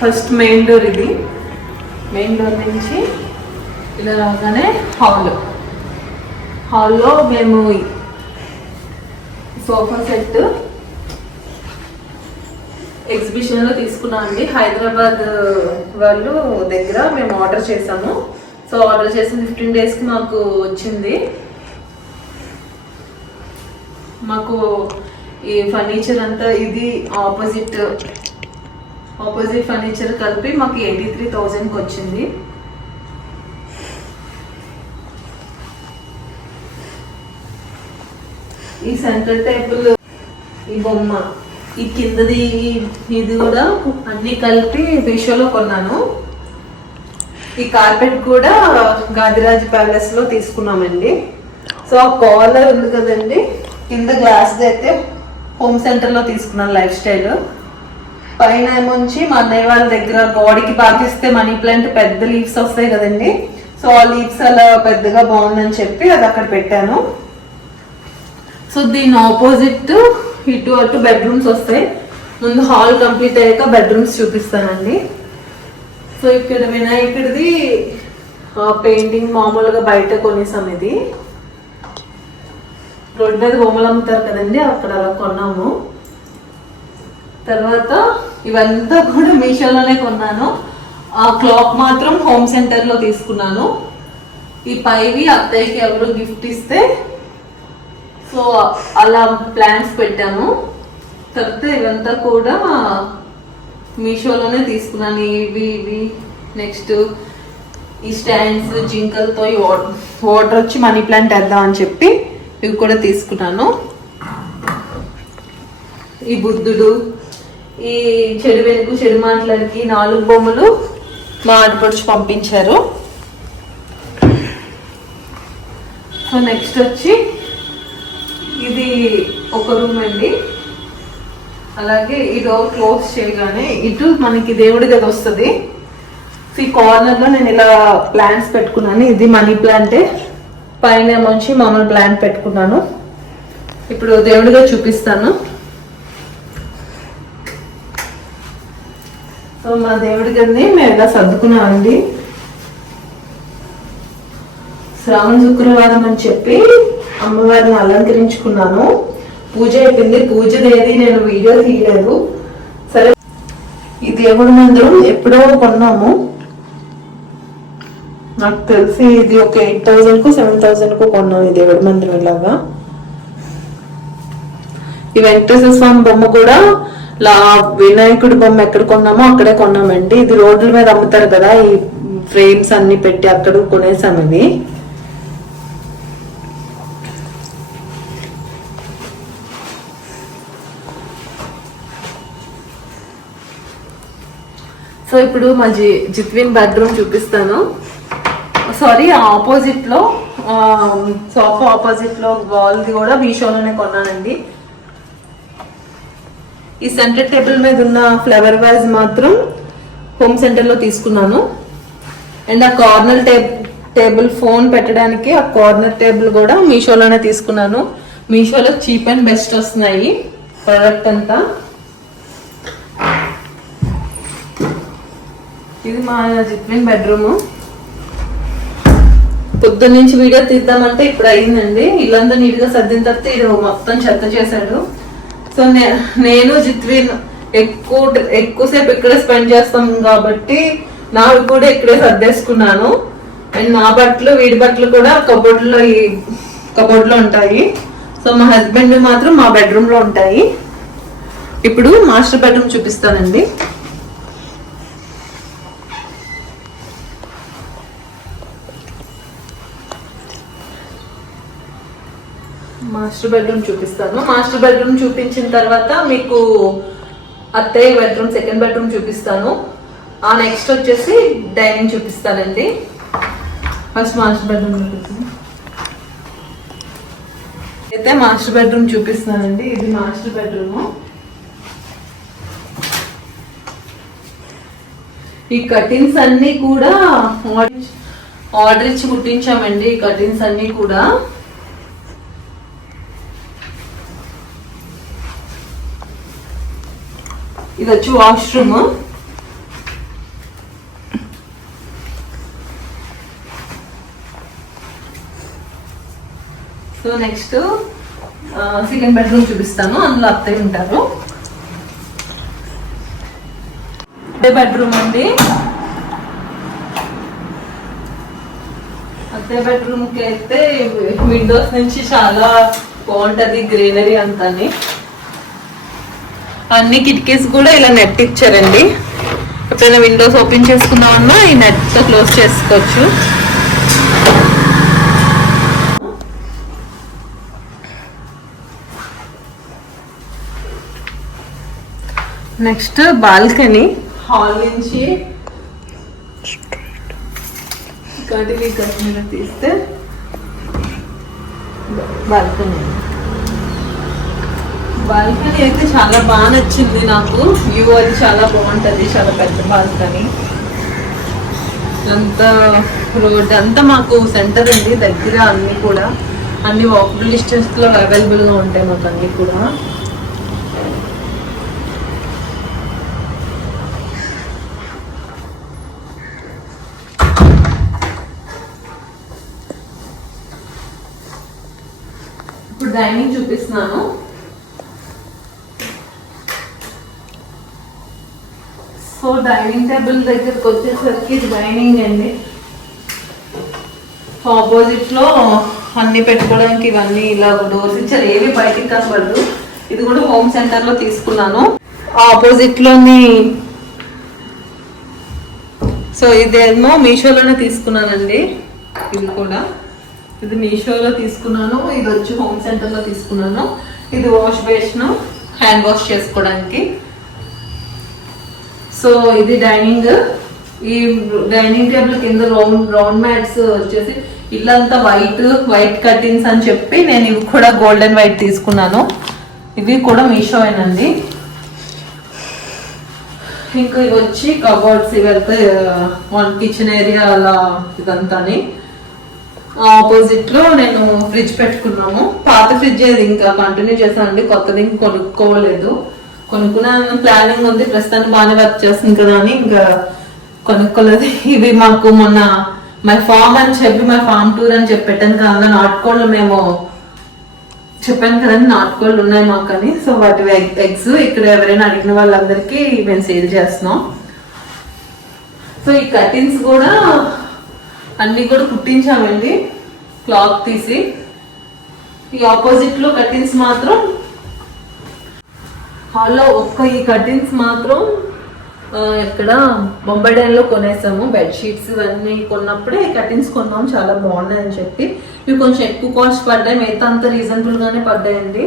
First main door ఇది. Main door నుంచి ఇలా రాగానే హాల్లో మేము సోఫా సెట్ ఎగ్జిబిషన్లో తీసుకున్నాం అండి. హైదరాబాద్ వాళ్ళు దగ్గర మేము ఆర్డర్ చేసాము. సో ఆర్డర్ చేసిన 15 daysకి మాకు వచ్చింది. మాకు ఈ ఫర్నిచర్ అంతా ఇది ఆపోజిట్ ఫర్నిచర్ కలిపి మాకు 83,000కి వచ్చింది. ఈ సెంటర్ టేబుల్, ఈ బొమ్మ, ఈ కిందది ఇది కూడా అన్ని కలిపి మీషోలో కొన్నాను. ఈ కార్పెట్ కూడా గాదిరాజ్ ప్యాలెస్ లో తీసుకున్నామండి. సో ఆ కాలర్ ఉంది కదండి, కింద గ్లాస్ అయితే హోమ్ సెంటర్ లో తీసుకున్నాను, లైఫ్ స్టైల్. పైన ఏమొంచి మా అన్నయ్య వాళ్ళ దగ్గర గోడకి పాకిస్తే మనీ ప్లాంట్ పెద్ద లీవ్స్ వస్తాయి కదండి. సో ఆ లీవ్స్ అలా పెద్దగా బాగుందని చెప్పి అది అక్కడ పెట్టాను. సో దీని ఆపోజిట్ ఇటు అటు బెడ్రూమ్స్ వస్తాయి. ముందు హాల్ కంప్లీట్ అయ్యాక బెడ్రూమ్స్ చూపిస్తానండి. సో ఇక్కడ వినాయకుడిది పెయింటింగ్ మామూలుగా బయట కొనేసాం. ఇది రోడ్డు మీద బొమ్మలు అమ్ముతారు కదండి, అక్కడ అలా కొన్నాము. తర్వాత ఇవంతా కూడా మీషోలోనే కొన్నాను. ఆ క్లాక్ మాత్రం హోమ్ సెంటర్లో తీసుకున్నాను. ఈ పైవి అత్తయ్యకి ఎవరు గిఫ్ట్ ఇస్తే సో అలా ప్లాంట్స్ పెట్టాము. తర్వాత ఇవంతా కూడా మీషోలోనే తీసుకున్నాను. ఇవి నెక్స్ట్ ఈ స్టాండ్స్ జింకలతో ఈ వాటర్ వచ్చి మనీ ప్లాంట్ వేద్దాం అని చెప్పి ఇవి కూడా తీసుకున్నాను. ఈ బుద్ధుడు, ఈ చెడు వెనుక చెడు మాటలకి 4 బొమ్మలు మా ఆడపడుచు పంపించారు. సో నెక్స్ట్ వచ్చి ఇది ఒక రూమ్ అండి. అలాగే ఈ డోర్ క్లోజ్ చేయగానే ఇటు మనకి దేవుడి గది వస్తుంది. ఈ కార్నర్ లో నేను ఇలా ప్లాంట్స్ పెట్టుకున్నాను. ఇది మనీ ప్లాంటే, పైన ఏమొచ్చి మామూలు ప్లాంట్ పెట్టుకున్నాను. ఇప్పుడు దేవుడిగా చూపిస్తాను. సో మా దేవుడి గదిని మేము ఇలా సర్దుకున్నామండి. శ్రావణ శుక్రవారం అని చెప్పి అమ్మవారిని అలంకరించుకున్నాను. పూజ అయిపోయింది. పూజ ఏది నేను వీడియో తీయలేదు. సరే, ఈ దేవుడి మందిరం ఎప్పుడో కొన్నాము. నాకు తెలిసి ఇది ఒక 8,000కు 7,000కు కొన్నాం ఈ దేవుడి మందిరం. ఇలాగా ఈ వెంకటేశ్వర స్వామి బొమ్మ కూడా వినాయకుడి బొమ్మ ఎక్కడ కొన్నామో అక్కడే కొన్నామండి. ఇది రోడ్ల మీద అమ్ముతారు కదా, ఈ ఫ్రేమ్స్ అన్ని పెట్టి అక్కడ కొనేసాం. ఇవి సో ఇప్పుడు మా జిత్విన్ బెడ్రూమ్ చూపిస్తాను. సారీ, ఆపోజిట్ లో సోఫా ఆపోజిట్ లో వాల్ది కూడా మీషోలోనే కొన్నానండి. ఈ సెంటర్ టేబుల్ మీద ఉన్న ఫ్లవర్ వాజ్ మాత్రం హోమ్ సెంటర్ లో తీసుకున్నాను. అండ్ ఆ కార్నర్ టేబుల్ ఫోన్ పెట్టడానికి ఆ కార్నర్ టేబుల్ కూడా మీషోలోనే తీసుకున్నాను. మీషోలో చీప్ అండ్ బెస్ట్ వస్తున్నాయి ప్రోడక్ట్ అంతా. ఇది మా జిత్విన్ బెడ్రూమ్. పొద్దున్న నుంచి వీడియో తీద్దామంటే ఇప్పుడు అయిందండి. ఇల్లంతా నీట్ గా సర్దిన తర్వాత ఇది మొత్తం చెత్త చేశాడు. సో నేను జిత్విన్ ఎక్కువసేపు ఇక్కడే స్పెండ్ చేస్తాం కాబట్టి నావి కూడా ఇక్కడే సర్దేసుకున్నాను. అండ్ నా బట్టలు వీడి బట్టలు కూడా కబోర్డ్ లో ఉంటాయి. సో మా హస్బెండ్ మాత్రం మా బెడ్రూమ్ లో ఉంటాయి. ఇప్పుడు మాస్టర్ బెడ్రూమ్ చూపిస్తానండి. మాస్టర్ బెడ్రూమ్ చూపించిన తర్వాత మీకు అత్తయ్య బెడ్రూమ్, సెకండ్ బెడ్రూమ్ చూపిస్తాను. ఆ నెక్స్ట్ వచ్చేసి డైనింగ్ చూపిస్తానండి. ఫస్ట్ మాస్టర్ బెడ్రూమ్ చూపిస్తాను. అయితే మాస్టర్ బెడ్రూమ్ చూపిస్తానండి. ఇది మాస్టర్ బెడ్రూమ్. ఈ కర్టన్స్ అన్ని కూడా ఆర్డర్ ఇచ్చి కుట్టించామండి. ఈ కర్టన్స్ అన్ని కూడా ఇది వచ్చి washroom. So next second bedroom చూపిస్తాను. అందులో అత్తయ్య ఉంటారు. అదే బెడ్రూమ్ అండి. అదే బెడ్రూమ్ కి అయితే విండోస్ నుంచి చాలా బాగుంటది, గ్రీనరీ అంతాని. అన్ని కిటికీస్ కూడా ఇలా నెట్ ఇచ్చారండి. ఎప్పుడైనా విండోస్ ఓపెన్ చేసుకుందామన్నా ఈ నెట్ తో క్లోజ్ చేసుకోవచ్చు. నెక్స్ట్ బాల్కనీ, హాల్ నుంచి కంటిన్యూ తీస్తే బాల్కనీ. బాల్కనీ అయితే చాలా బాగా నచ్చింది నాకు. వ్యూ అది చాలా బాగుంటది, చాలా పెద్ద బాల్కనీ. అంతా రోడ్ అంతా మాకు సెంటర్ ఉంది దగ్గర. అన్ని కూడా అన్ని వాకబుల్ డిస్టెన్స్ లో అవైలబుల్ గా ఉంటాయి మాకు అన్ని కూడా. ఇప్పుడు డైనింగ్ చూపిస్తున్నాను. సో డైనింగ్ టేబుల్ దగ్గరకు వచ్చేసరికి డైనింగ్ అండి. ఆపోజిట్ లో అన్ని పెట్టుకోవడానికి ఇవన్నీ ఇలా డోర్స్ ఇచ్చారు. ఏవి బయటికి కనబడదు. ఇది కూడా హోమ్ సెంటర్ లో తీసుకున్నాను. ఆపోజిట్ లోని సో ఇదేమో మీషోలోనే తీసుకున్నానండి. ఇది కూడా ఇది మీషోలో తీసుకున్నాను. ఇది వచ్చి హోమ్ సెంటర్ లో తీసుకున్నాను. ఇది వాష్ బేసిన్, హ్యాండ్ వాష్ చేసుకోవడానికి. సో ఇది డైనింగ్. ఈ డైనింగ్ టేబుల్ కింద రౌండ్ మ్యాట్స్ వచ్చేసి ఇల్లంతా వైట్ కర్టెన్స్ అని చెప్పి నేను ఇవి కూడా గోల్డెన్ వైట్ తీసుకున్నాను. ఇవి కూడా మీషోయేనండి. ఇంకా ఇవి వచ్చి కబోర్డ్స్. ఇవి వెళ్తే కిచెన్ ఏరియా అలా ఇదంతాని. ఆపోజిట్ లో నేను ఫ్రిడ్జ్ పెట్టుకున్నాము. పాత ఫ్రిడ్జ్ అది ఇంకా కంటిన్యూ చేశానండి. కొత్తది ఇంకా కొనుక్కోలేదు. కొనుక్కున్న ప్లానింగ్ ఉంది. ప్రస్తుతానికి బాగానే వర్క్ చేస్తుంది కదా అని ఇంకా కొనుక్కోలేదు. ఇవి మాకు మొన్న మై ఫామ్ అని చెప్పి మై ఫామ్ టూర్ అని చెప్పి పెట్టాను కదా. నాటుకోళ్ళు మేము చెప్పాను కదండి, నాటుకోళ్ళు ఉన్నాయి మాకు అని. సో వాటి ఎగ్స్ ఇక్కడ ఎవరైనా అడిగిన వాళ్ళందరికీ మేము సేల్ చేస్తున్నాం. సో ఈ కర్టెన్స్ కూడా అన్ని కూడా కుట్టించామండి క్లాత్ తీసి. ఈ ఆపోజిట్ లో కర్టెన్స్ మాత్రం హాల్లో ఈ కర్టెన్స్ మాత్రం ఇక్కడ బొంబాయి డైన్లో కొనేసాము. బెడ్షీట్స్ ఇవన్నీ కొన్నప్పుడే కర్టెన్స్ కొన్నాము. చాలా బాగున్నాయి అని చెప్పి. ఇవి కొంచెం ఎక్కువ కాస్ట్ పడ్డాయి, మిగతా అంతా రీజనబుల్ గానే పడ్డాయండి.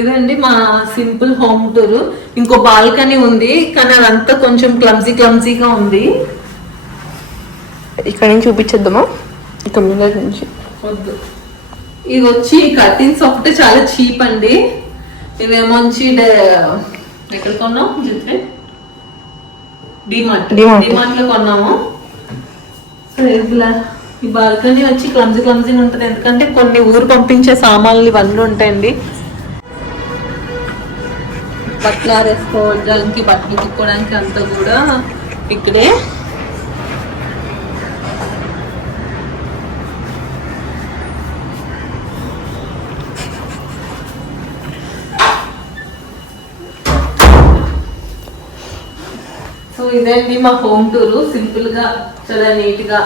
ఇదండి మా సింపుల్ హోమ్ టూర్. ఇంకో బాల్కనీ ఉంది కానీ అదంతా కొంచెం క్లమ్జీగా ఉంది. ఇక్కడ నుంచి చూపించేద్దామా? ఇక్కడ నుంచి వద్దు. ఇది వచ్చి కర్టెన్స్ ఒకటే చాలా చీప్ అండి. ఇవేమో వచ్చి ఎక్కడ కొన్నాం? డిమార్ట్ లో కొన్నాము. ఈ బాల్కనీ వచ్చి క్లమ్జీ ఉంటది. ఎందుకంటే కొన్ని ఊరు పంపించే సామాన్లు ఇవన్నీ ఉంటాయండి. బట్టలు ఆరేసుకోవడానికి, బట్టలు తిక్కోవడానికి అంతా కూడా ఇక్కడే. సో ఇదండి మా హోమ్ టూర్. సింపుల్ గా చాలా నీట్ గా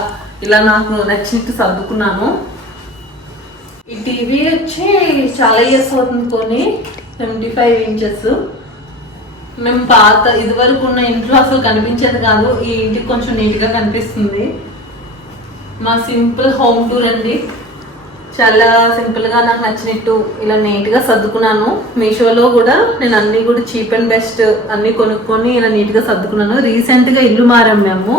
ఇలా నాకు నచ్చినట్టు సర్దుకున్నాను. ఈ టీవీ వచ్చి చాలా ఇయర్స్ అవుతుంది కొని. 75 inches. మేము పాత ఇదివరకు ఉన్న ఇంట్లో అసలు కనిపించేది కాదు. ఈ ఇంటికి కొంచెం నీట్ గా కనిపిస్తుంది. మా సింపుల్ హోమ్ టూర్ అండి. చాలా సింపుల్ గా నాకు నచ్చినట్టు ఇలా నీట్ గా సర్దుకున్నాను. మీషోలో కూడా నేను అన్ని కూడా చీప్ అండ్ బెస్ట్ అన్ని కొనుక్కొని ఇలా నీట్ గా సర్దుకున్నాను. రీసెంట్ గా ఇల్లు మారాం మేము.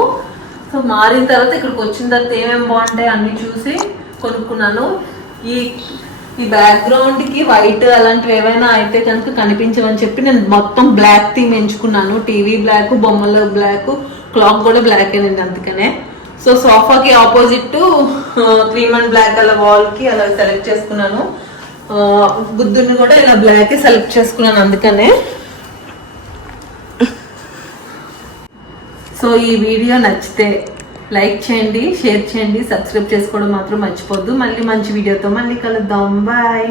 సో మారిన తర్వాత ఇక్కడికి వచ్చిన తర్వాత ఏమేమి బాగుంటాయి అన్ని చూసి కొనుక్కున్నాను. ఈ బ్యాక్గ్రౌండ్ కి వైట్ అలాంటివి ఏవైనా అయితే కనుక కనిపించవని చెప్పి నేను మొత్తం బ్లాక్ థీమ్ ఎంచుకున్నాను. టీవీ బ్లాక్, బొమ్మలు బ్లాక్, క్లాక్ కూడా బ్లాక్ అయింది అందుకనే. సో సోఫాకి ఆపోజిట్ క్రీమ్ అండ్ బ్లాక్ అలా వాల్ కి అలా సెలెక్ట్ చేసుకున్నాను. బుద్ధుని కూడా ఇలా బ్లాక్ సెలెక్ట్ చేసుకున్నాను అందుకనే. సో ఈ వీడియో నచ్చితే లైక్ చేయండి, షేర్ చేయండి, సబ్స్క్రైబ్ చేసుకోవడం మాత్రం మర్చిపోద్దు. మళ్ళీ మంచి వీడియోతో మళ్ళీ కలుద్దాం. బాయ్.